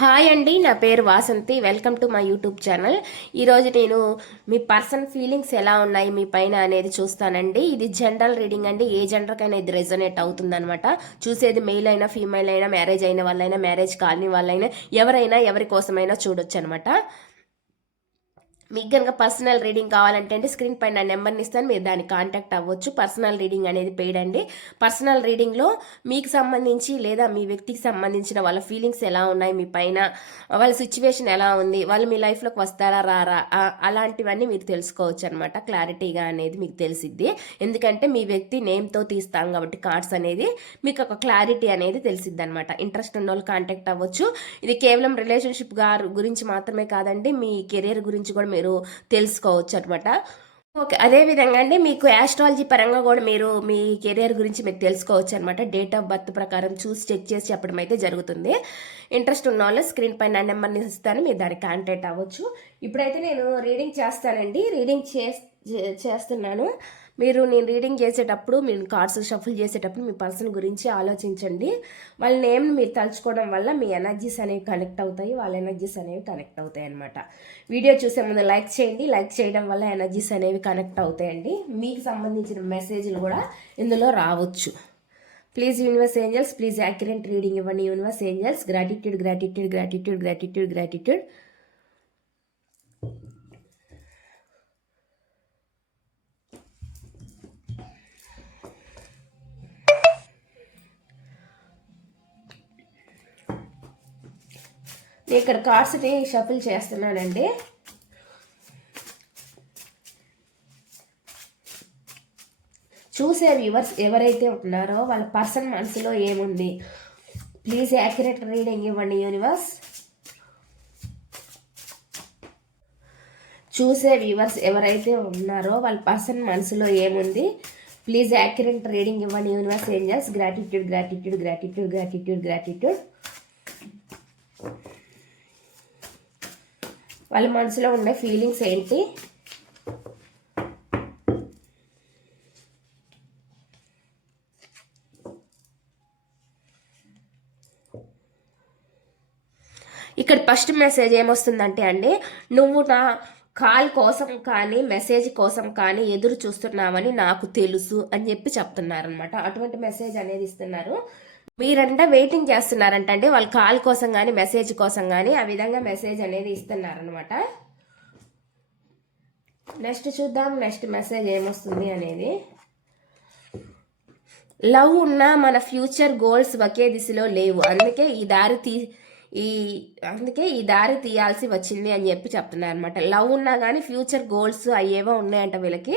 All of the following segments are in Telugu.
హాయ్ అండి నా పేరు Vasanthi. Welcome to my YouTube channel. ఈరోజు నేను మీ పర్సన్ ఫీలింగ్స్ ఎలా ఉన్నాయి మీ పైన అనేది చూస్తానండి. ఇది జనరల్ రీడింగ్ అండి. ఏ జెండర్కైనా ఇది రెజనేట్ అవుతుందనమాట చూసేది మెయిల్ అయినా ఫీమేల్ అయినా మ్యారేజ్ అయిన వాళ్ళైనా మ్యారేజ్ కాలనీ వాళ్ళైనా ఎవరైనా ఎవరి కోసమైనా చూడొచ్చు అనమాట మీకు కనుక పర్సనల్ రీడింగ్ కావాలంటే అంటే స్క్రీన్ పైన నా నెంబర్ని ఇస్తాను మీరు దాన్ని కాంటాక్ట్ అవ్వచ్చు. పర్సనల్ రీడింగ్ అనేది పెయిడ్ అండి. పర్సనల్ రీడింగ్లో మీకు సంబంధించి లేదా మీ వ్యక్తికి సంబంధించిన వాళ్ళ ఫీలింగ్స్ ఎలా ఉన్నాయి మీ పైన వాళ్ళ సిచ్యువేషన్ ఎలా ఉంది వాళ్ళు మీ లైఫ్లోకి వస్తారా రారా అలాంటివన్నీ మీరు తెలుసుకోవచ్చు అనమాట క్లారిటీగా అనేది మీకు తెలిసిద్ది. ఎందుకంటే మీ వ్యక్తి నేమ్తో తీస్తాం కాబట్టి కార్డ్స్ అనేది మీకు ఒక క్లారిటీ అనేది తెలిసిద్ది అనమాట ఇంట్రెస్ట్ ఉన్న వాళ్ళు కాంటాక్ట్ అవ్వచ్చు. ఇది కేవలం రిలేషన్షిప్ గారు గురించి మాత్రమే కాదండి మీ కెరీర్ గురించి కూడా మీరు తెలుసుకోవచ్చు అనమాట ఓకే అదే విధంగా అండి మీకు యాస్ట్రాలజీ పరంగా కూడా మీరు మీ కెరియర్ గురించి మీరు తెలుసుకోవచ్చు అనమాట డేట్ ఆఫ్ బర్త్ ప్రకారం చూసి చెక్ చేసి చెప్పడం అయితే జరుగుతుంది. ఇంట్రెస్ట్ ఉన్న వాళ్ళు స్క్రీన్ పైన నా నెంబర్ని ఇస్తాను మీరు దానికి కాంటాక్ట్ అవ్వచ్చు. ఇప్పుడైతే నేను రీడింగ్ చేస్తానండి. రీడింగ్ చేస్- చే- చేస్తున్నాను. మీరు నేను రీడింగ్ చేసేటప్పుడు మీరు కార్డ్స్ షఫుల్ చేసేటప్పుడు మీ పర్సన్ గురించి ఆలోచించండి. వాళ్ళ నేమ్ మీరు తలుచుకోవడం వల్ల మీ ఎనర్జీస్ అనేవి కనెక్ట్ అవుతాయి వాళ్ళ ఎనర్జీస్ అనేవి కనెక్ట్ అవుతాయి అనమాట వీడియో చూసే ముందు లైక్ చేయండి. లైక్ చేయడం వల్ల ఎనర్జీస్ అనేవి కనెక్ట్ అవుతాయండి. మీకు సంబంధించిన మెసేజ్లు కూడా ఇందులో రావచ్చు. Please universe angels please accurate reading ఇవ్వండి. Universe angels gratitude gratitude gratitude gratitude gratitude ఇక్కడ కార్డ్స్ని షఫిల్ చేస్తున్నానండి. చూసే వ్యూవర్స్ ఎవరైతే ఉన్నారో వాళ్ళ పర్సన్ మనసులో ఏముంది? ప్లీజ్ యాక్యురేట్ రీడింగ్ ఇవ్వండి యూనివర్స్. చూసే వ్యూవర్స్ ఎవరైతే ఉన్నారో వాళ్ళ పర్సన్ మనసులో ఏముంది? ప్లీజ్ యాక్యురేట్ రీడింగ్ ఇవ్వండి universe angels. Gratitude gratitude gratitude gratitude gratitude వాళ్ళ మనసులో ఉండే ఫీలింగ్స్ ఏంటి? ఇక్కడ ఫస్ట్ మెసేజ్ ఏమొస్తుందంటే అండి నువ్వు నా కాల్ కోసం కానీ మెసేజ్ కోసం కానీ ఎదురు చూస్తున్నావని నాకు తెలుసు అని చెప్పి చెప్తున్నారనమాట అటువంటి మెసేజ్ అనేది ఇస్తున్నారు. మీరంతా వెయిటింగ్ చేస్తున్నారంట అండి. వాళ్ళ కాల్ కోసం కానీ మెసేజ్ కోసం కానీ ఆ విధంగా మెసేజ్ అనేది ఇస్తున్నారనమాట నెక్స్ట్ చూద్దాం. నెక్స్ట్ మెసేజ్ ఏమొస్తుంది అనేది. లవ్ ఉన్న మన ఫ్యూచర్ గోల్స్ ఒకే దిశలో లేవు. అందుకే ఈ దారి తీ ఈ అందుకే ఈ దారి తీయాల్సి వచ్చింది అని చెప్పి చెప్తున్నారు అనమాట లవ్ ఉన్నా కానీ ఫ్యూచర్ గోల్స్ అయ్యేవో ఉన్నాయంట వీళ్ళకి.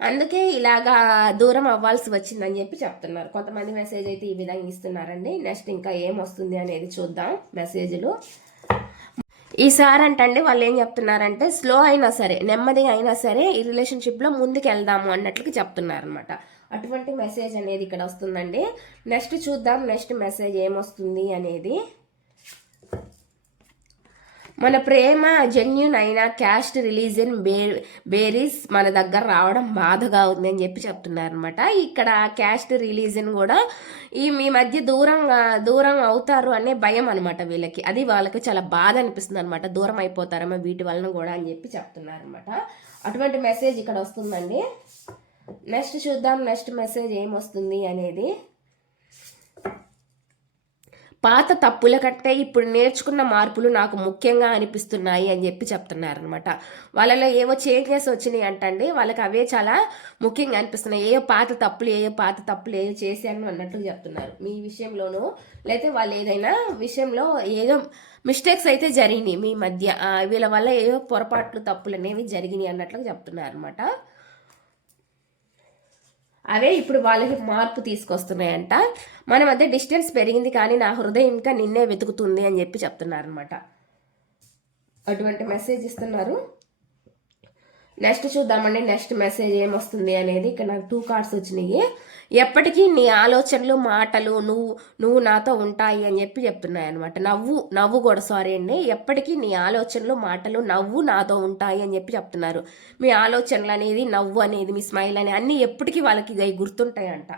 అందుకే ఇలాగా దూరం అవ్వాల్సి వచ్చిందని చెప్పి చెప్తున్నారు. కొంతమంది మెసేజ్ అయితే ఈ విధంగా ఇస్తున్నారండి. నెక్స్ట్ ఇంకా ఏం వస్తుంది అనేది చూద్దాం మెసేజ్లు ఈసారి అంటండి వాళ్ళు ఏం చెప్తున్నారంటే స్లో అయినా సరే నెమ్మదిగా అయినా సరే ఈ రిలేషన్షిప్లో ముందుకు వెళ్దాము అన్నట్లుగా చెప్తున్నారు అనమాట అటువంటి మెసేజ్ అనేది ఇక్కడ వస్తుందండి. నెక్స్ట్ చూద్దాం నెక్స్ట్ మెసేజ్ ఏమొస్తుంది అనేది. మన ప్రేమ జెన్యున్ అయిన క్యాస్ట్ రిలీజన్ బే బేరీస్ మన దగ్గర రావడం బాధగా ఉంది అని చెప్పి చెప్తున్నారు అనమాట ఇక్కడ క్యాస్ట్ రిలీజన్ కూడా ఈ మీ మధ్య దూరంగా దూరం అవుతారు అనే భయం అనమాట వీళ్ళకి. అది వాళ్ళకి చాలా బాధ అనిపిస్తుంది అనమాట దూరం అయిపోతారేమో వీటి వలన కూడా అని చెప్పి చెప్తున్నారు అనమాట అటువంటి మెసేజ్ ఇక్కడ వస్తుందండి. నెక్స్ట్ చూద్దాం నెక్స్ట్ మెసేజ్ ఏమొస్తుంది అనేది. పాత తప్పుల కంటే ఇప్పుడు నేర్చుకున్న మార్పులు నాకు ముఖ్యంగా అనిపిస్తున్నాయి అని చెప్పి చెప్తున్నారనమాట వాళ్ళలో ఏవో చేంజెస్ వచ్చినాయి అంటండి. వాళ్ళకి అవే చాలా ముఖ్యంగా అనిపిస్తున్నాయి. ఏవో పాత తప్పులు ఏయో పాత తప్పులు ఏయో చేశాను అన్నట్లు చెప్తున్నారు. మీ విషయంలోనూ లేకపోతే వాళ్ళు ఏదైనా విషయంలో ఏదో మిస్టేక్స్ అయితే జరిగినాయి మీ మధ్య. వీళ్ళ వల్ల ఏవో పొరపాట్లు తప్పులు అనేవి జరిగినాయి అన్నట్లుగా చెప్తున్నారు అనమాట అవే ఇప్పుడు వాళ్ళకి మార్పు తీసుకొస్తున్నాయంట. మన మధ్య డిస్టెన్స్ పెరిగింది కానీ నా హృదయం ఇంకా నిన్నే వెతుకుతుంది అని చెప్పి చెప్తున్నారనమాట అటువంటి మెసేజ్ ఇస్తున్నారు. నెక్స్ట్ చూద్దామండి నెక్స్ట్ మెసేజ్ ఏమొస్తుంది అనేది. ఇక్కడ నాకు టూ కార్డ్స్ వచ్చినాయి. ఎప్పటికీ నీ ఆలోచనలు మాటలు నువ్వు నువ్వు నాతో ఉంటాయి అని చెప్పి చెప్తున్నాయి అనమాట నవ్వు నవ్వు కూడా సారీ అండి. ఎప్పటికీ నీ ఆలోచనలు మాటలు నవ్వు నాతో ఉంటాయి అని చెప్పి చెప్తున్నారు. మీ ఆలోచనలు అనేది నవ్వు అనేది మీ స్మైల్ అనేది అన్నీ ఎప్పటికీ వాళ్ళకి ఇవి గుర్తుంటాయంట.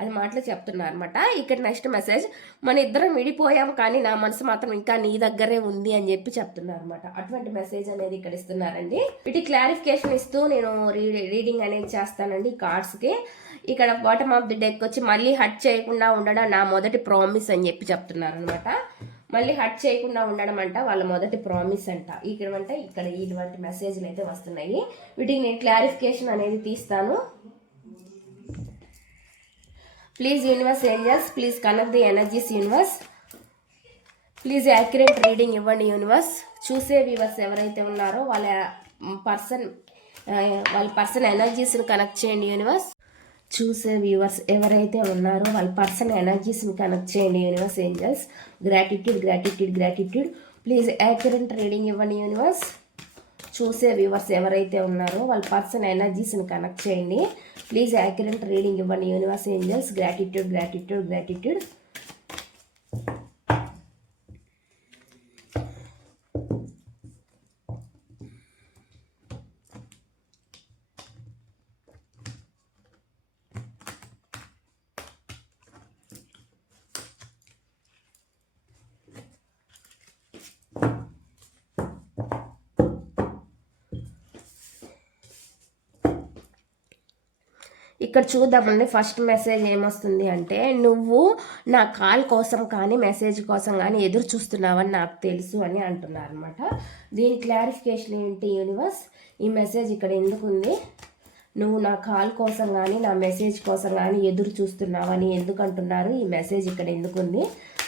అది మాటలు చెప్తున్నారు అనమాట ఇక్కడ నెక్స్ట్ మెసేజ్ మన ఇద్దరం విడిపోయాం కానీ నా మనసు మాత్రం ఇంకా నీ దగ్గరే ఉంది అని చెప్పి చెప్తున్నారు అనమాట అటువంటి మెసేజ్ అనేది ఇక్కడ ఇస్తున్నారండి. వీటి క్లారిఫికేషన్ ఇస్తూ నేను రీడింగ్ అనేది చేస్తానండి కార్డ్స్కి ఇక్కడ బాటమ్ ఆఫ్ ది డెక్ వచ్చి మళ్ళీ హట్ చేయకుండా ఉండడం నా మొదటి ప్రామిస్ అని చెప్పి చెప్తున్నారు అనమాట మళ్ళీ హట్ చేయకుండా ఉండడం అంట వాళ్ళ మొదటి ప్రామిస్ అంట. ఇక్కడ అంటే ఇక్కడ ఇటువంటి మెసేజ్లు అయితే వస్తున్నాయి. వీటికి నేను క్లారిఫికేషన్ అనేది తీస్తాను. Please universe angels please connect the energies universe please accurate reading ఇవ్వండి యూనివర్స్ చూసే వ్యూవర్స్ ఎవరైతే ఉన్నారో వాళ్ళ పర్సన్ వాళ్ళ పర్సన్ ఎనర్జీస్ని కనెక్ట్ చేయండి యూనివర్స్ చూసే వ్యూవర్స్ ఎవరైతే ఉన్నారో వాళ్ళ పర్సన్ ఎనర్జీస్ని కనెక్ట్ చేయండి universe angels gratitude gratitude gratitude please accurate reading ఇవ్వండి యూనివర్స్ చూసే వ్యూవర్స్ ఎవరైతే ఉన్నారో వాళ్ళ పర్సన్ ఎనర్జీస్ని కనెక్ట్ చేయండి. ప్లీజ్ యాక్యురెంట్ రీడింగ్ ఇవ్వండి universe angels. Gratitude gratitude gratitude ఇక్కడ చూద్దామండి. ఫస్ట్ మెసేజ్ ఏమొస్తుంది అంటే నువ్వు నా కాల్ కోసం కానీ మెసేజ్ కోసం కానీ ఎదురు చూస్తున్నావని నాకు తెలుసు అని అంటున్నారు అనమాట దీని క్లారిఫికేషన్ ఏంటి యూనివర్స్? ఈ మెసేజ్ ఇక్కడ ఎందుకు ఉంది? నువ్వు నా కాల్ కోసం కానీ నా మెసేజ్ కోసం కానీ ఎదురు చూస్తున్నావని ఎందుకు అంటున్నారు? ఈ మెసేజ్ ఇక్కడ ఎందుకు ఉంది?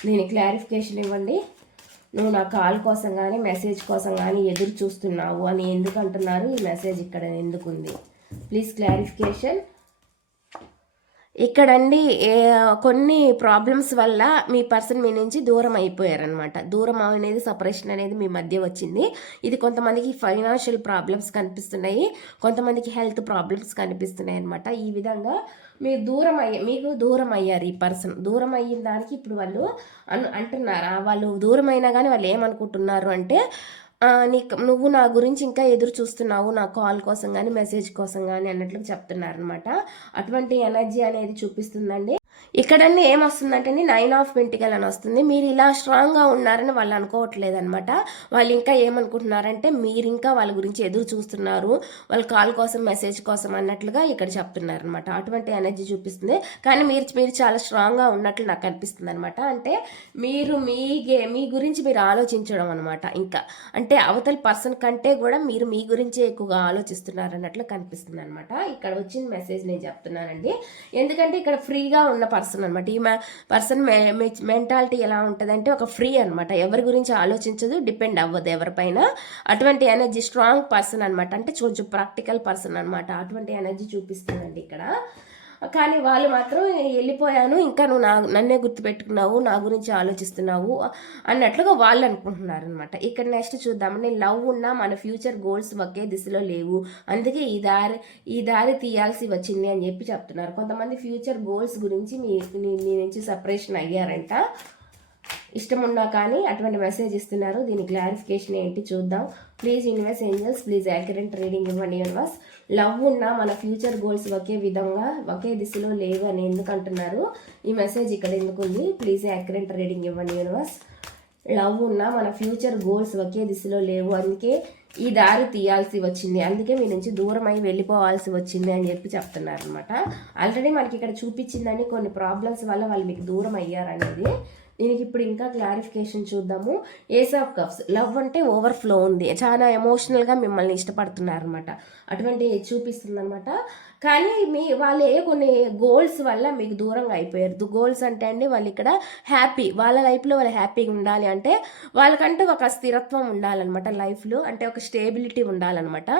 దీని క్లారిఫికేషన్ ఇవ్వండి. నువ్వు నా కాల్ కోసం కానీ మెసేజ్ కోసం కానీ ఎదురు చూస్తున్నావు అని ఎందుకు అంటున్నారు? ఈ మెసేజ్ ఇక్కడ ఎందుకు ఉంది? ప్లీజ్ క్లారిఫికేషన్ ఇక్కడండి కొన్ని ప్రాబ్లమ్స్ వల్ల మీ పర్సన్ మీ నుంచి దూరం అయిపోయారనమాట. దూరం అనేది సపరేషన్ అనేది మీ మధ్య వచ్చింది. ఇది కొంతమందికి ఫైనాన్షియల్ ప్రాబ్లమ్స్ కనిపిస్తున్నాయి కొంతమందికి హెల్త్ ప్రాబ్లమ్స్ కనిపిస్తున్నాయి అనమాట. ఈ విధంగా మీరు దూరం అయ్యే మీకు దూరం అయ్యారు ఈ పర్సన్. దూరం అయిన దానికి ఇప్పుడు వాళ్ళు అను అంటున్నారా? వాళ్ళు దూరం అయినా కానీ వాళ్ళు ఏమనుకుంటున్నారు అంటే నీకు నువ్వు నా గురించి ఇంకా ఎదురు చూస్తున్నావు నా కాల్ కోసం కానీ మెసేజ్ కోసం కానీ అన్నట్లు చెప్తున్నారనమాట అటువంటి ఎనర్జీ అనేది చూపిస్తుందండి. ఇక్కడన్నీ ఏమొస్తుందంటే నైన్ ఆఫ్ పెంటికల్ అని వస్తుంది. మీరు ఇలా స్ట్రాంగ్గా ఉన్నారని వాళ్ళు అనుకోవట్లేదు అనమాట వాళ్ళు ఇంకా ఏమనుకుంటున్నారంటే మీరు ఇంకా వాళ్ళ గురించి ఎదురు చూస్తున్నారు. వాళ్ళ కాల్ కోసం మెసేజ్ కోసం అన్నట్లుగా ఇక్కడ చెప్తున్నారు అనమాట అటువంటి ఎనర్జీ చూపిస్తుంది. కానీ మీరు మీరు చాలా స్ట్రాంగ్గా ఉన్నట్లు నాకు అనిపిస్తుంది అనమాట అంటే మీరు మీ గే మీ గురించి మీరు ఆలోచించడం అనమాట ఇంకా. అంటే అవతల పర్సన్ కంటే కూడా మీరు మీ గురించే ఎక్కువగా ఆలోచిస్తున్నారు అన్నట్లు కనిపిస్తుంది అనమాట ఇక్కడ వచ్చిన మెసేజ్ నేను చెప్తున్నానండి. ఎందుకంటే ఇక్కడ ఫ్రీగా ఉన్న పర్సన్ పర్సన్ అనమాట ఈ పర్సన్ మెంటాలిటీ ఎలా ఉంటుందంటే ఒక ఫ్రీ అనమాట ఎవరి గురించి ఆలోచించదు డిపెండ్ అవ్వదు ఎవరిపైన. అటువంటి ఎనర్జీ స్ట్రాంగ్ పర్సన్ అనమాట అంటే కొంచెం ప్రాక్టికల్ పర్సన్ అనమాట అటువంటి ఎనర్జీ చూపిస్తుందండి ఇక్కడ. కానీ వాళ్ళు మాత్రం వెళ్ళిపోయాను. ఇంకా నువ్వు నా నన్నే గుర్తుపెట్టుకున్నావు నా గురించి ఆలోచిస్తున్నావు అన్నట్లుగా వాళ్ళు అనుకుంటున్నారు అనమాట ఇక్కడ నెక్స్ట్ చూద్దామని లవ్ ఉన్నా మన ఫ్యూచర్ గోల్స్ ఒకే దిశలో లేవు. అందుకే ఈ దారి ఈ దారి తీయాల్సి వచ్చింది అని చెప్పి చెప్తున్నారు. కొంతమంది ఫ్యూచర్ గోల్స్ గురించి మీ మీ నుంచి సపరేషన్ అయ్యారంట. ఇష్టం ఉన్నా కానీ అటువంటి మెసేజ్ ఇస్తున్నారు. దీని క్లారిఫికేషన్ ఏంటి చూద్దాం. Please universe angels please accurate reading ఇవ్వండి యూనివర్స్ లవ్ ఉన్న మన ఫ్యూచర్ గోల్స్ ఒకే విధంగా ఒకే దిశలో లేవు అని ఎందుకు అంటున్నారు? ఈ మెసేజ్ ఇక్కడ ఎందుకు ఉంది? ప్లీజ్ యాక్యురెంట్ రీడింగ్ ఇవ్వండి యూనివర్స్ లవ్ ఉన్న మన ఫ్యూచర్ గోల్స్ ఒకే దిశలో లేవు. అందుకే ఈ దారి తీయాల్సి వచ్చింది. అందుకే మీ నుంచి దూరం అయి వెళ్ళిపోవాల్సి వచ్చింది అని చెప్పి చెప్తున్నారు అనమాట ఆల్రెడీ మనకి ఇక్కడ చూపించిందని కొన్ని ప్రాబ్లమ్స్ వల్ల వాళ్ళు మీకు దూరం అయ్యారనేది దీనికి ఇప్పుడు ఇంకా క్లారిఫికేషన్ చూద్దాము. ఏస్ ఆఫ్ కప్స్ లవ్ అంటే ఓవర్ఫ్లో ఉంది. చాలా ఎమోషనల్గా మిమ్మల్ని ఇష్టపడుతున్నారనమాట అటువంటి చూపిస్తుంది అనమాట కానీ మీ వాళ్ళు ఏ కొన్ని గోల్స్ వల్ల మీకు దూరంగా అయిపోయారు? గోల్స్ అంటే అండి వాళ్ళు ఇక్కడ హ్యాపీ వాళ్ళ లైఫ్లో వాళ్ళు హ్యాపీగా ఉండాలి అంటే వాళ్ళకంటూ ఒక స్థిరత్వం ఉండాలన్నమాట లైఫ్లో. అంటే ఒక స్టేబిలిటీ ఉండాలన్నమాట.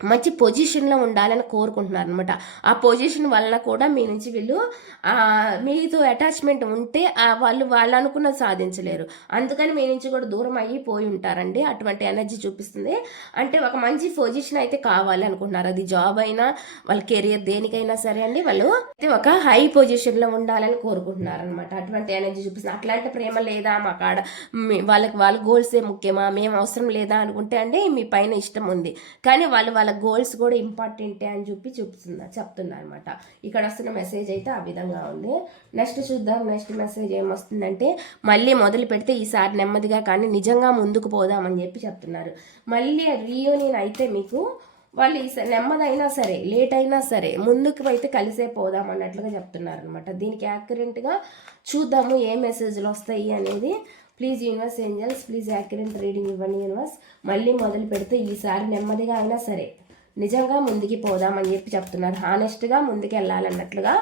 మంచి పొజిషన్లో ఉండాలని కోరుకుంటున్నారు అనమాట ఆ పొజిషన్ వలన కూడా మీ నుంచి వీళ్ళు మీతో అటాచ్మెంట్ ఉంటే వాళ్ళు వాళ్ళు అనుకున్న సాధించలేరు. అందుకని మీ నుంచి కూడా దూరం అయ్యి పోయి ఉంటారండి. అటువంటి ఎనర్జీ చూపిస్తుంది. అంటే ఒక మంచి పొజిషన్ అయితే కావాలి అనుకుంటున్నారు. అది జాబ్ అయినా వాళ్ళ కెరియర్ దేనికైనా సరే అండి వాళ్ళు ఒక హై పొజిషన్లో ఉండాలని కోరుకుంటున్నారు అనమాట అటువంటి ఎనర్జీ చూపిస్తుంది. అట్లాంటి ప్రేమ లేదా? మా కాడ వాళ్ళకి వాళ్ళ గోల్సే ముఖ్యమా? మేము అవసరం లేదా? అనుకుంటే అండి మీ పైన ఇష్టం ఉంది. కానీ వాళ్ళు వాళ్ళ గోల్స్ కూడా ఇంపార్టెంటే అని చెప్పి చూపుతున్నా చెప్తున్నా అనమాట ఇక్కడ వస్తున్న మెసేజ్ అయితే ఆ విధంగా ఉంది. నెక్స్ట్ చూద్దాం. నెక్స్ట్ మెసేజ్ ఏమొస్తుందంటే మళ్ళీ మొదలు పెడితే ఈసారి నెమ్మదిగా కానీ నిజంగా ముందుకు పోదామని చెప్పి చెప్తున్నారు. మళ్ళీ రీయూనియన్ అయితే మీకు వాళ్ళు ఈ నెమ్మదైనా సరే లేట్ అయినా సరే ముందుకు అయితే కలిసే పోదాం అన్నట్లుగా చెప్తున్నారు అనమాట దీనికి యాక్యురెంట్గా చూద్దాము ఏ మెసేజ్లు వస్తాయి అనేది please universe angels please accurate reading ఇవ్వండి యూనివర్స్. మళ్ళీ మొదలు పెడితే ఈసారి నెమ్మదిగా అయినా సరే నిజంగా ముందుకి పోదామని చెప్పి చెప్తున్నారు. హానెస్ట్గా ముందుకు వెళ్ళాలన్నట్లుగా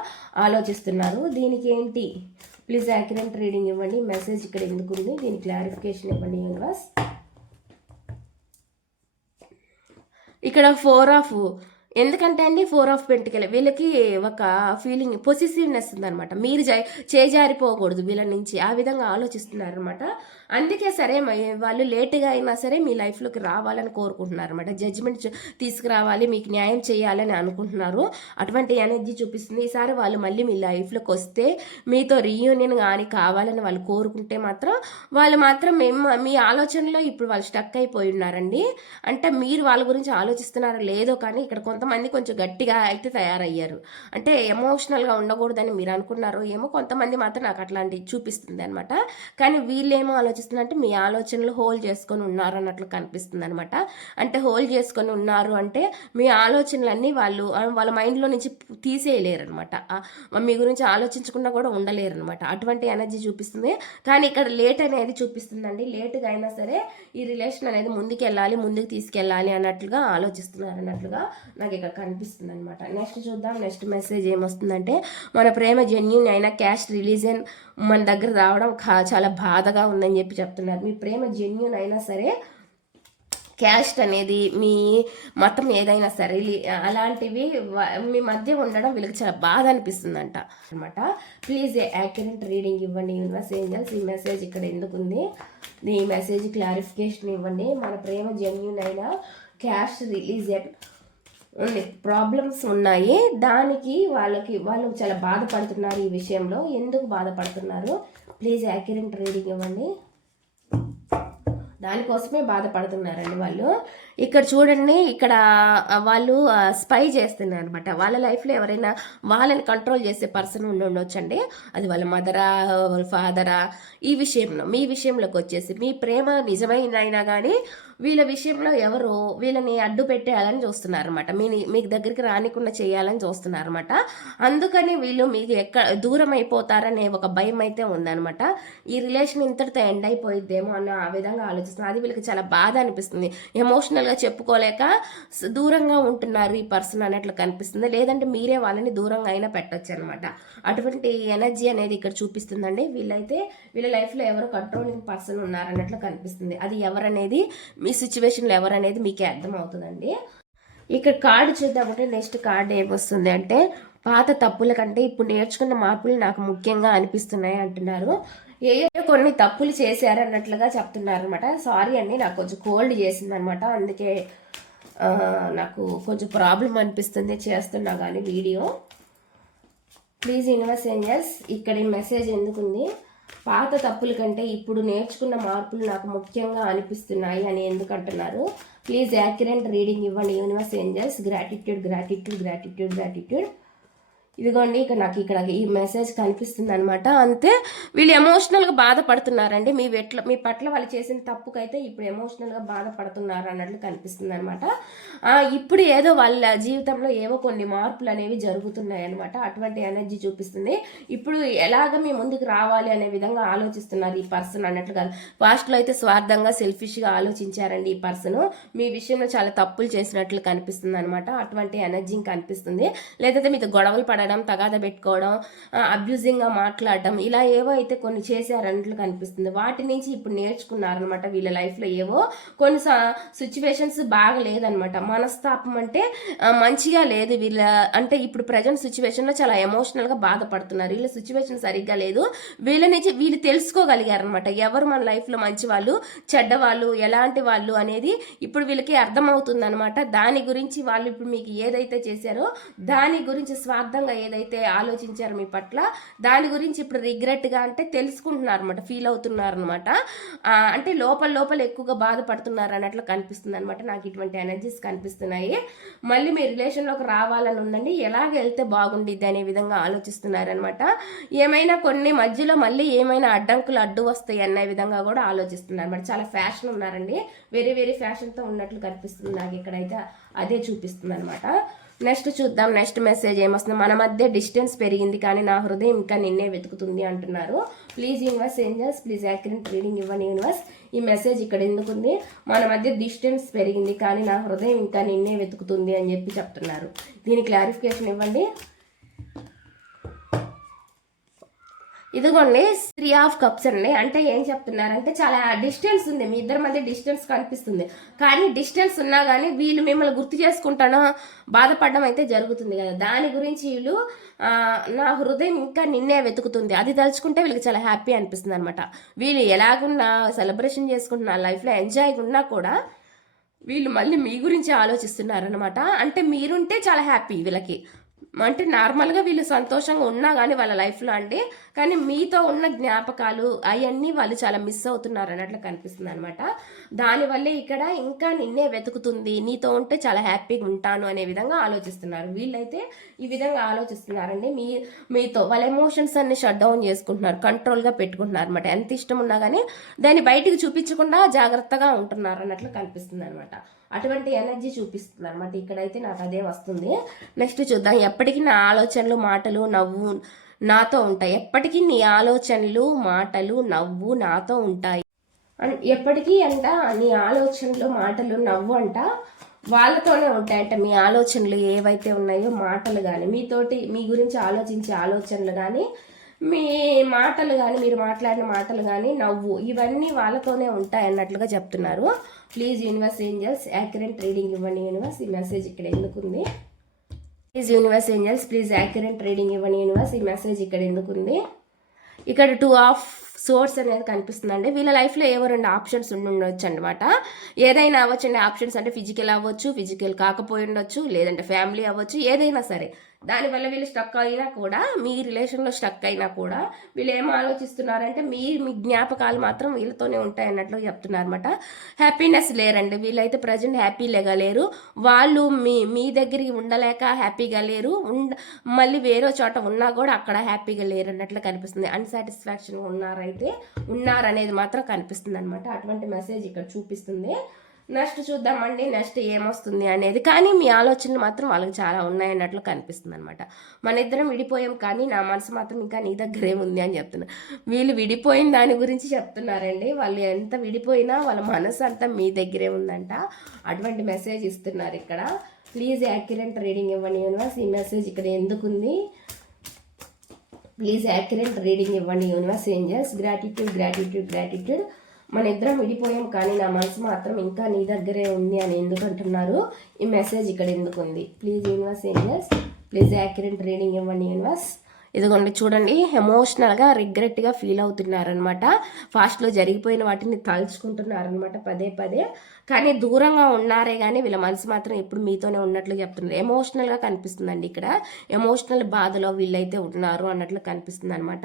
ఆలోచిస్తున్నారు. దీనికి ఏంటి? ప్లీజ్ యాక్యురెంట్ రీడింగ్ ఇవ్వండి. మెసేజ్ ఇక్కడ ఎందుకు ఉంది? దీని క్లారిఫికేషన్ ఇవ్వండి యూనివర్స్. ఇక్కడ ఫోర్ ఆఫ్ ఎందుకంటే అండి ఫోర్ ఆఫ్ పెంటికల్ వీళ్ళకి ఒక ఫీలింగ్ పొసిసివ్నెస్ ఉందనమాట మీరు జై చేజారిపోకూడదు వీళ్ళ నుంచి. ఆ విధంగా ఆలోచిస్తున్నారు అనమాట అందుకే సరే వాళ్ళు లేటుగా అయినా సరే మీ లైఫ్లోకి రావాలని కోరుకుంటున్నారు అనమాట జడ్జిమెంట్ తీసుకురావాలి మీకు న్యాయం చేయాలని అనుకుంటున్నారు. అటువంటి ఎనర్జీ చూపిస్తుంది. ఈసారి వాళ్ళు మళ్ళీ మీ లైఫ్లోకి వస్తే మీతో రీయూనియన్ కానీ కావాలని వాళ్ళు కోరుకుంటే మాత్రం వాళ్ళు మాత్రం మేము మీ ఆలోచనలో ఇప్పుడు వాళ్ళు స్టక్ అయిపోయి ఉన్నారండి. అంటే మీరు వాళ్ళ గురించి ఆలోచిస్తున్నారో లేదో కానీ ఇక్కడ కొంత కొంతమంది కొంచెం గట్టిగా అయితే తయారయ్యారు. అంటే ఎమోషనల్గా ఉండకూడదని మీరు అనుకున్నారు ఏమో కొంతమంది మాత్రం నాకు అట్లాంటివి చూపిస్తుంది అనమాట కానీ వీళ్ళేమో ఆలోచిస్తున్నారంటే మీ ఆలోచనలు హోల్డ్ చేసుకొని ఉన్నారు అన్నట్లు కనిపిస్తుంది అనమాట అంటే హోల్డ్ చేసుకొని ఉన్నారు అంటే మీ ఆలోచనలన్నీ వాళ్ళు వాళ్ళ మైండ్లో నుంచి తీసేయలేరు అనమాట మీ గురించి ఆలోచించకుండా కూడా ఉండలేరు అనమాట అటువంటి ఎనర్జీ చూపిస్తుంది. కానీ ఇక్కడ లేట్ అనేది చూపిస్తుందండి. లేట్గా అయినా సరే ఈ రిలేషన్ అనేది ముందుకు వెళ్ళాలి ముందుకు తీసుకెళ్ళాలి అన్నట్లుగా ఆలోచిస్తున్నారు అన్నట్లుగా నాకు ఇక్కడ కనిపిస్తుంది అనమాట నెక్స్ట్ చూద్దాం. నెక్స్ట్ మెసేజ్ ఏమొస్తుందంటే మన ప్రేమ జెన్యున్ అయినా క్యాష్ రిలీజన్ మన దగ్గర రావడం చాలా బాధగా ఉందని చెప్పి చెప్తున్నారు. మీ ప్రేమ జెన్యున్ అయినా సరే క్యాస్ట్ అనేది మీ మతం ఏదైనా సరే అలాంటివి మీ మధ్య ఉండడం వీళ్ళకి చాలా బాధ అనిపిస్తుందంట. అనమాట ప్లీజ్ యాక్యురెంట్ రీడింగ్ ఇవ్వండి. యూనివర్స్ ఏంజల్స్ ఈ మెసేజ్ ఇక్కడ ఎందుకు ఉంది ఈ మెసేజ్ క్లారిఫికేషన్ ఇవ్వండి. మన ప్రేమ జెన్యున్ అయినా క్యాస్ట్ రిలీజన్ ప్రాబ్లమ్స్ ఉన్నాయి. దానికి వాళ్ళకి వాళ్ళు చాలా బాధపడుతున్నారు ఈ విషయంలో. ఎందుకు బాధపడుతున్నారు? ప్లీజ్ యాక్యురెంట్ రీడింగ్ ఇవ్వండి. దానికోసమే బాధపడుతున్నారండి వాళ్ళు. ఇక్కడ చూడండి ఇక్కడ వాళ్ళు స్పై చేస్తున్నారు అనమాట వాళ్ళ లైఫ్లో ఎవరైనా వాళ్ళని కంట్రోల్ చేసే పర్సన్ ఉండి ఉండొచ్చండి. అది వాళ్ళ మదరా వాళ్ళ ఫాదరా ఈ విషయంలో మీ విషయంలోకి వచ్చేసి మీ ప్రేమ నిజమైనైనా కానీ వీళ్ళ విషయంలో ఎవరు వీళ్ళని అడ్డు పెట్టేయాలని చూస్తున్నారు అనమాట మీ మీకు దగ్గరికి రానికుండా చేయాలని చూస్తున్నారు అనమాట అందుకని వీళ్ళు మీకు ఎక్కడ దూరం అయిపోతారనే ఒక భయం అయితే ఉందనమాట ఈ రిలేషన్ ఇంతటితో ఎండ్ అయిపోయిద్దేమో అన్న ఆ విధంగా ఆలోచిస్తున్నారు అది వీళ్ళకి చాలా బాధ అనిపిస్తుంది. ఎమోషనల్గా చెప్పుకోలేక దూరంగా ఉంటున్నారు ఈ పర్సన్ అన్నట్లు కనిపిస్తుంది. లేదంటే మీరే వాళ్ళని దూరంగా అయినా పెట్టచ్చు అనమాట అటువంటి ఎనర్జీ అనేది ఇక్కడ చూపిస్తుందండి. వీళ్ళైతే వీళ్ళ లైఫ్లో ఎవరు కంట్రోలింగ్ పర్సన్ ఉన్నారన్నట్లు కనిపిస్తుంది. అది ఎవరనేది మీ సిచ్యువేషన్లో ఎవరనేది మీకే అర్థమవుతుందండి. ఇక్కడ కార్డు చూద్దామంటే నెక్స్ట్ కార్డు ఏమొస్తుంది అంటే పాత తప్పుల కంటే ఇప్పుడు నేర్చుకున్న మార్పులు నాకు ముఖ్యంగా అనిపిస్తున్నాయి అంటున్నారు. ఏ కొన్ని తప్పులు చేశారు అన్నట్లుగా చెప్తున్నారు అనమాట సారీ అండి నాకు కొంచెం కోల్డ్ చేసింది అనమాట అందుకే నాకు కొంచెం ప్రాబ్లం అనిపిస్తుంది చేస్తున్నా కానీ వీడియో. ప్లీజ్ యూనివర్స్ ఏంజల్స్ ఇక్కడ ఈ మెసేజ్ ఎందుకుంది? పాత తప్పుల కంటే ఇప్పుడు నేర్చుకున్న మార్పులు నాకు ముఖ్యంగా అనిపిస్తున్నాయి అని ఎందుకు అంటున్నారు ప్లీజ్ యాక్యురెంట్ రీడింగ్ ఇవ్వండి universe angels gratitude gratitude gratitude gratitude ఇదిగోండి ఇక్కడ నాకు ఇక్కడ ఈ మెసేజ్ కనిపిస్తుంది అనమాట అంతే వీళ్ళు ఎమోషనల్గా బాధపడుతున్నారండి. మీ వెట్ల మీ పట్ల వాళ్ళు చేసిన తప్పుకైతే ఇప్పుడు ఎమోషనల్గా బాధపడుతున్నారు అన్నట్లు కనిపిస్తుంది అనమాట ఇప్పుడు ఏదో వాళ్ళ జీవితంలో ఏవో కొన్ని మార్పులు అనేవి జరుగుతున్నాయి అనమాట అటువంటి ఎనర్జీ చూపిస్తుంది. ఇప్పుడు ఎలాగ మీ ముందుకు రావాలి అనే విధంగా ఆలోచిస్తున్నారు ఈ పర్సన్ అన్నట్లు కాదు. పాస్ట్లో అయితే స్వార్థంగా సెల్ఫిష్గా ఆలోచించారండి ఈ పర్సన్ మీ విషయంలో చాలా తప్పులు చేసినట్లు కనిపిస్తుంది అనమాట అటువంటి ఎనర్జీ కనిపిస్తుంది. లేదంటే మీతో గొడవలు మాట్లాడడం తగాద పెట్టుకోవడం అబ్యూజింగ్గా మాట్లాడడం ఇలా ఏవో అయితే కొన్ని చేశారన్నట్లు కనిపిస్తుంది. వాటి నుంచి ఇప్పుడు నేర్చుకున్నారనమాట వీళ్ళ లైఫ్లో ఏవో. కొన్ని సిచ్యువేషన్స్ బాగా లేదనమాట మనస్తాపం అంటే మంచిగా లేదు వీళ్ళ అంటే ఇప్పుడు ప్రజెంట్ సిచ్యువేషన్లో చాలా ఎమోషనల్గా బాధపడుతున్నారు. వీళ్ళ సిచ్యువేషన్ సరిగ్గా లేదు. వీళ్ళ నుంచి వీళ్ళు తెలుసుకోగలిగారనమాట. ఎవరు మన లైఫ్లో మంచి వాళ్ళు చెడ్డవాళ్ళు ఎలాంటి వాళ్ళు అనేది ఇప్పుడు వీళ్ళకి అర్థమవుతుందనమాట. దాని గురించి వాళ్ళు ఇప్పుడు మీకు ఏదైతే చేశారో దాని గురించి స్వార్థంగా విధంగా ఏదైతే ఆలోచించారు మీ పట్ల దాని గురించి ఇప్పుడు రిగ్రెట్గా అంటే తెలుసుకుంటున్నారు అనమాట ఫీల్ అవుతున్నారు అనమాట అంటే లోపల లోపల ఎక్కువగా బాధపడుతున్నారు అన్నట్లు కనిపిస్తుంది అనమాట నాకు ఇటువంటి ఎనర్జీస్ కనిపిస్తున్నాయి. మళ్ళీ మీ రిలేషన్లోకి రావాలని ఉందండి ఎలాగ వెళ్తే బాగుండిద్ది అనే విధంగా ఆలోచిస్తున్నారనమాట ఏమైనా కొన్ని మధ్యలో మళ్ళీ ఏమైనా అడ్డంకులు అడ్డు వస్తాయి అనే విధంగా కూడా ఆలోచిస్తున్నారు అనమాట చాలా ఫ్యాషన్ ఉన్నారండి. వెరీ వెరీ ఫ్యాషన్తో ఉన్నట్లు కనిపిస్తుంది. నాకు ఇక్కడైతే అదే చూపిస్తుంది అనమాట నెక్స్ట్ చూద్దాం నెక్స్ట్ మెసేజ్ ఏమొస్తుంది? మన మధ్య డిస్టెన్స్ పెరిగింది కానీ నా హృదయం ఇంకా నిన్నే వెతుకుతుంది అంటున్నారు. Please universe angels please accurate reading ఇవ్వని యూనివర్స్ ఈ మెసేజ్ ఇక్కడ ఎందుకుంది మన మధ్య డిస్టెన్స్ పెరిగింది కానీ నా హృదయం ఇంకా నిన్నే వెతుకుతుంది అని చెప్పి చెప్తున్నారు. దీని క్లారిఫికేషన్ ఇవ్వండి. ఇదిగోండి త్రీ ఆఫ్ కప్స్ అండి. అంటే ఏం చెప్తున్నారంటే చాలా డిస్టెన్స్ ఉంది. మీ ఇద్దరి మధ్య డిస్టెన్స్ కనిపిస్తుంది. కానీ డిస్టెన్స్ ఉన్నా కానీ వీళ్ళు మిమ్మల్ని గుర్తు చేసుకుంటానో బాధపడడం అయితే జరుగుతుంది కదా. దాని గురించి వీళ్ళు నా హృదయం ఇంకా నిన్నే వెతుకుతుంది. అది తలుచుకుంటే వీళ్ళకి చాలా హ్యాపీ అనిపిస్తుంది అనమాట వీళ్ళు ఎలాగున్నా సెలబ్రేషన్ చేసుకుంటున్నా లైఫ్లో ఎంజాయ్గా ఉన్నా కూడా వీళ్ళు మళ్ళీ మీ గురించి ఆలోచిస్తున్నారనమాట అంటే మీరుంటే చాలా హ్యాపీ వీళ్ళకి. అంటే నార్మల్గా వీళ్ళు సంతోషంగా ఉన్నా కానీ వాళ్ళ లైఫ్లో అండి. కానీ మీతో ఉన్న జ్ఞాపకాలు అవన్నీ వాళ్ళు చాలా మిస్ అవుతున్నారు అన్నట్లు కనిపిస్తుంది అనమాట దానివల్లే ఇక్కడ ఇంకా నిన్నే వెతుకుతుంది నీతో ఉంటే చాలా హ్యాపీగా ఉంటాను అనే విధంగా ఆలోచిస్తున్నారు. వీళ్ళైతే ఈ విధంగా ఆలోచిస్తున్నారండి. మీ మీతో వాళ్ళ ఎమోషన్స్ అన్ని షట్ డౌన్ చేసుకుంటున్నారు కంట్రోల్గా పెట్టుకుంటున్నారు అనమాట ఎంత ఇష్టం ఉన్నా కానీ దాన్ని బయటికి చూపించకుండా జాగ్రత్తగా ఉంటున్నారు అన్నట్లు కనిపిస్తుంది అనమాట అటువంటి ఎనర్జీ చూపిస్తుంది అనమాట ఇక్కడైతే నాకు అదే వస్తుంది. నెక్స్ట్ చూద్దాం. ఎప్పటికీ నా ఆలోచనలు మాటలు నవ్వు నాతో ఉంటాయి? ఎప్పటికీ నీ ఆలోచనలు మాటలు నవ్వు నాతో ఉంటాయి? ఎప్పటికీ అంట నీ ఆలోచనలు మాటలు నవ్వు అంట వాళ్ళతోనే ఉంటాయంట. మీ ఆలోచనలు ఏవైతే ఉన్నాయో మాటలు కానీ మీతోటి మీ గురించి ఆలోచించే ఆలోచనలు కానీ మీ మాటలు కానీ మీరు మాట్లాడిన మాటలు కానీ నవ్వు ఇవన్నీ వాళ్ళతోనే ఉంటాయి అన్నట్లుగా చెప్తున్నారు. Please universe angels accurate reading ఇవ్వండి యూనివర్స్ ఈ మెసేజ్ ఇక్కడ ఎందుకుంది please universe angels please accurate reading ఇవ్వండి యూనివర్స్ ఈ మెసేజ్ ఇక్కడ ఎందుకుంది ఇక్కడ టూ ఆఫ్ సోర్స్ అనేది కనిపిస్తుందండి. వీళ్ళ లైఫ్లో ఏవో రెండు ఆప్షన్స్ ఉండి ఉండొచ్చు అనమాట ఏదైనా అవ్వచ్చు అండి. ఆప్షన్స్ అంటే ఫిజికల్ అవ్వచ్చు ఫిజికల్ కాకపోయి ఉండొచ్చు లేదంటే ఫ్యామిలీ అవ్వచ్చు ఏదైనా సరే. దానివల్ల వీళ్ళు స్టక్ అయినా కూడా మీ రిలేషన్లో స్టక్ అయినా కూడా వీళ్ళు ఏం ఆలోచిస్తున్నారంటే మీ మీ జ్ఞాపకాలు మాత్రం వీళ్ళతోనే ఉంటాయి అన్నట్లు చెప్తున్నారు అనమాట హ్యాపీనెస్ లేరండి. వీళ్ళైతే ప్రజెంట్ హ్యాపీ లేరు. వాళ్ళు మీ మీ దగ్గరికి ఉండలేక హ్యాపీగా లేరు. ఉండ మళ్ళీ వేరే చోట ఉన్నా కూడా అక్కడ హ్యాపీగా లేరు అన్నట్లు కనిపిస్తుంది అన్సాటిస్ఫాక్షన్ ఉన్నారైతే ఉన్నారనేది మాత్రం కనిపిస్తుంది అనమాట అటువంటి మెసేజ్ ఇక్కడ చూపిస్తుంది. నెక్స్ట్ చూద్దామండి నెక్స్ట్ ఏమొస్తుంది అనేది. కానీ మీ ఆలోచనలు మాత్రం వాళ్ళకి చాలా ఉన్నాయన్నట్లు కనిపిస్తుంది అనమాట మన ఇద్దరం విడిపోయాం కానీ నా మనసు మాత్రం ఇంకా నీ దగ్గరే ఉంది అని చెప్తున్నారు వీళ్ళు విడిపోయిన దాని గురించి చెప్తున్నారండి. వాళ్ళు ఎంత విడిపోయినా వాళ్ళ మనసు అంతా మీ దగ్గరే ఉందంట. అటువంటి మెసేజ్ ఇస్తున్నారు ఇక్కడ. ప్లీజ్ యాక్యురెంట్ రీడింగ్ ఇవ్వండి యూనివర్స్. ఈ మెసేజ్ ఇక్కడ ఎందుకుంది? ప్లీజ్ యాక్యురెంట్ రీడింగ్ ఇవ్వండి universe angels gratitude gratitude gratitude మన ఇద్దరం విడిపోయాం కానీ నా మనసు మాత్రం ఇంకా నీ దగ్గరే ఉంది అని ఎందుకు అంటున్నారు? ఈ మెసేజ్ ఇక్కడ ఎందుకు ఉంది? Please universe angels please accurate reading ఇవ్వండి యూనివర్స్ ఇదిగోండి చూడండి ఎమోషనల్గా రిగ్రెట్గా ఫీల్ అవుతున్నారనమాట ఫాస్ట్లో జరిగిపోయిన వాటిని తలుచుకుంటున్నారనమాట పదే పదే. కానీ దూరంగా ఉన్నారే కానీ వీళ్ళ మనసు మాత్రం ఎప్పుడు మీతోనే ఉన్నట్లు చెప్తున్నారు. ఎమోషనల్గా కనిపిస్తుందండి ఇక్కడ. ఎమోషనల్ బాధలో వీళ్ళైతే ఉన్నారు అన్నట్లు కనిపిస్తుంది అనమాట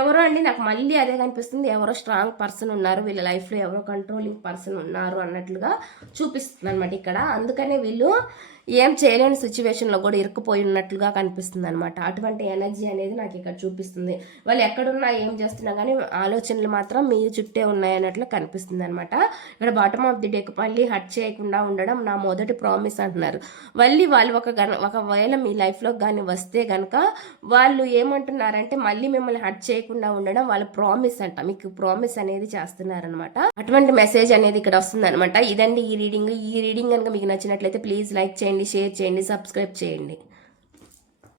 ఎవరో అండి నాకు మళ్ళీ అదే కనిపిస్తుంది. ఎవరో స్ట్రాంగ్ పర్సన్ ఉన్నారు. వీళ్ళ లైఫ్లో ఎవరో కంట్రోలింగ్ పర్సన్ ఉన్నారు అన్నట్లుగా చూపిస్తుంది అనమాట ఇక్కడ. అందుకనే వీళ్ళు ఏం చేయలేని సిచ్యువేషన్లో కూడా ఇరుక్కుపోయి ఉన్నట్లుగా కనిపిస్తుంది అనమాట అటువంటి ఎనర్జీ అనేది నాకు ఇక్కడ చూపిస్తుంది. వాళ్ళు ఎక్కడున్నా ఏం చేస్తున్నా కానీ ఆలోచనలు మాత్రం మీ చుట్టే ఉన్నాయి అన్నట్లు కనిపిస్తుంది అనమాట ఇక్కడ బాటమ్ ఆఫ్ ది డేక్ మళ్ళీ హట్ చేయకుండా ఉండడం నా మొదటి ప్రామిస్ అంటున్నారు. మళ్ళీ వాళ్ళు ఒక ఒకవేళ మీ లైఫ్లో కానీ వస్తే కనుక వాళ్ళు ఏమంటున్నారంటే మళ్ళీ మిమ్మల్ని హట్ చేయకుండా ఉండడం వాళ్ళ ప్రామిస్ అంట. మీకు ప్రామిస్ అనేది చేస్తున్నారనమాట అటువంటి మెసేజ్ అనేది ఇక్కడ వస్తుంది అనమాట ఇదండి ఈ రీడింగ్. ఈ రీడింగ్ కనుక మీకు నచ్చినట్లయితే ప్లీజ్ లైక్ చేయండి షేర్ చేయండి సబ్స్క్రైబ్ చేయండి.